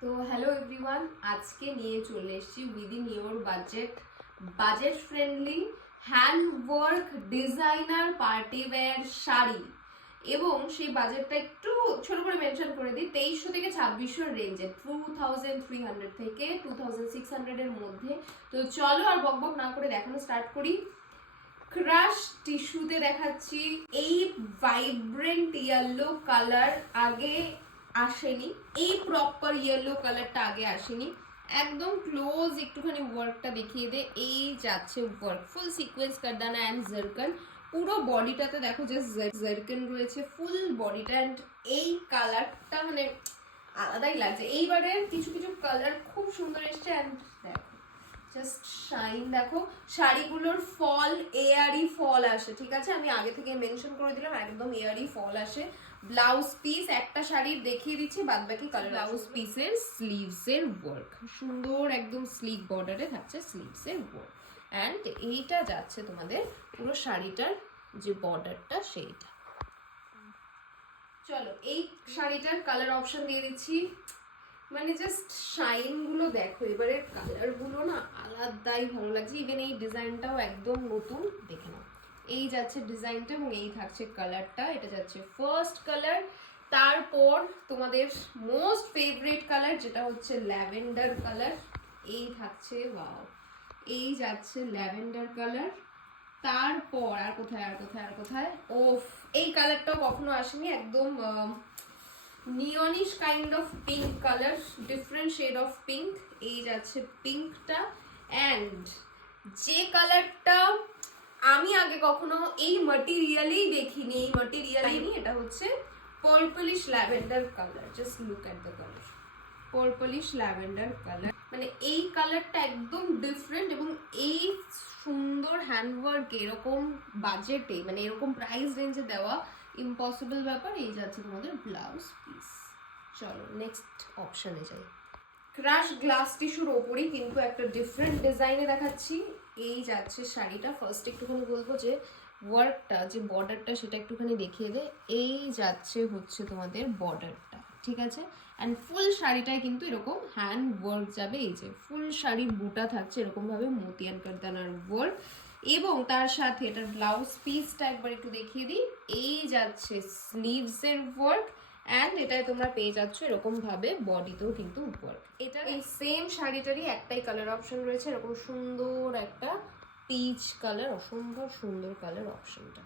তো hello everyone, আজকে নিয়ে চলে এসেছি within your budget friendly hand work designer party wear sari. এবং সেই বাজেটটা একটু ছোট করে মেনশন করে দিই, 2300 থেকে 2600 রেঞ্জে, 2300 থেকে 2600 এর মধ্যে। তো চলো আর বকবক না করে দেখানো স্টার্ট করি। ক্রাশ টিস্যুতে দেখাচ্ছি। এই ভাইব্রেন্ট ইয়েলো কালার আগে আসেনি, এই প্রপার ইয়েলো কালারটা আগে আসেনি। একদম ক্লোজ একটুখানি ওয়ার্কটা দেখিয়ে দে। এই যাচ্ছে ওয়ার্ক, ফুল সিকোয়েন্স কারদানা অ্যান্ড জারকান। পুরো বডিটাতে দেখো যে জারকান রয়েছে ফুল বডিটা। অ্যান্ড এই কালারটা মানে আলাদাই লাগছে। এইবারের কিছু কিছু কালার খুব সুন্দর এসছে। অ্যান্ড দেখো জাস্ট শাইন, দেখো শাড়িগুলোর ফল এয়ারি ফল আসে, ঠিক আছে? আমি আগে থেকে মেনশন করে দিলাম, একদম এয়ারি ফল আসে। ব্লাউজ পিস একটা শাড়ির দেখিয়ে দিচ্ছি, বাদ বাকি কালার। ব্লাউজ পিসের স্লিভস এর ওয়ার্ক সুন্দর, একদম স্লিক বর্ডারে থাকছে স্লিভস এর ওয়ার্ক। অ্যান্ড এইটা যাচ্ছে তোমাদের পুরো শাড়িটার যে বর্ডারটা সেইটা। চলো এই শাড়িটার কালার অপশন দিয়ে দিচ্ছি। মানে জাস্ট শাইন গুলো দেখো, এবারে কালার গুলো না আলাদাই ভালো লাগছে। ইভেন এই ডিজাইনটাও একদম নতুন, দেখে নাও। এই যাচ্ছে ডিজাইনটা এবং এই থাকছে কালারটা। এটা যাচ্ছে ফার্স্ট কালার। তারপর তোমাদের মোস্ট ফেভারিট কালার যেটা হচ্ছে ল্যাভেন্ডার কালার, এই থাকছে। ওয়াও, এই যাচ্ছে ল্যাভেন্ডার কালার। তারপর আর কোথায় আর কোথায় আর কোথায়, ওফ, এই কালারটাও কখনো আসেনি। একদম neonish kind of pink colour, different shade of pink. এই যাচ্ছে পিঙ্কটা। অ্যান্ড যে কালারটা আমি আগে কখনো এই ম্যাটেরিয়ালেই দেখিনি, এই ম্যাটেরিয়ালেই, এটা হচ্ছে purplish lavender colour. Just look at the colour, purplish lavender colour. মানে এই কালারটা একদম ডিফারেন্ট। এবং এই সুন্দর হ্যান্ডওয়ার্ক এরকম বাজেটে, মানে এরকম প্রাইস রেঞ্জে দেওয়া ইম্পসিবল ব্যাপার। এই যাচ্ছে তোমাদের ব্লাউজ পিস। চলো নেক্সট অপশনে যাই। ক্রাশ গ্লাস টিস্যুর ওপরই কিন্তু একটা ডিফারেন্ট ডিজাইনে দেখাচ্ছি। এই যাচ্ছে শাড়িটা। ফার্স্ট একটুখানি বলবো যে ওয়ার্কটা, যে বর্ডারটা, সেটা একটুখানি দেখিয়ে দে। এই যাচ্ছে হচ্ছে তোমাদের বর্ডারটা, ঠিক আছে? অ্যান্ড ফুল শাড়িটায় কিন্তু এরকম হ্যান্ড ওয়ার্ক যাবে। এই যে ফুল শাড়ির বুটা থাকছে এরকমভাবে মতিয়ান কারদানার ওয়ার্ক। এবং তার সাথে এটার ব্লাউজ পিসটা একবার একটু দেখিয়ে দিই। এই যাচ্ছে স্লিভস এর ওয়ার্ক। অ্যান্ড এটাই তোমরা পেয়ে যাচ্ছ এরকম ভাবে বডিতেও কিন্তু ওয়ার্ক। এটা এই সেম শাড়িটারই একটাই কালার অপশন রয়েছে, এরকম সুন্দর একটা পিচ কালার, অসম্ভব সুন্দর কালার অপশনটা।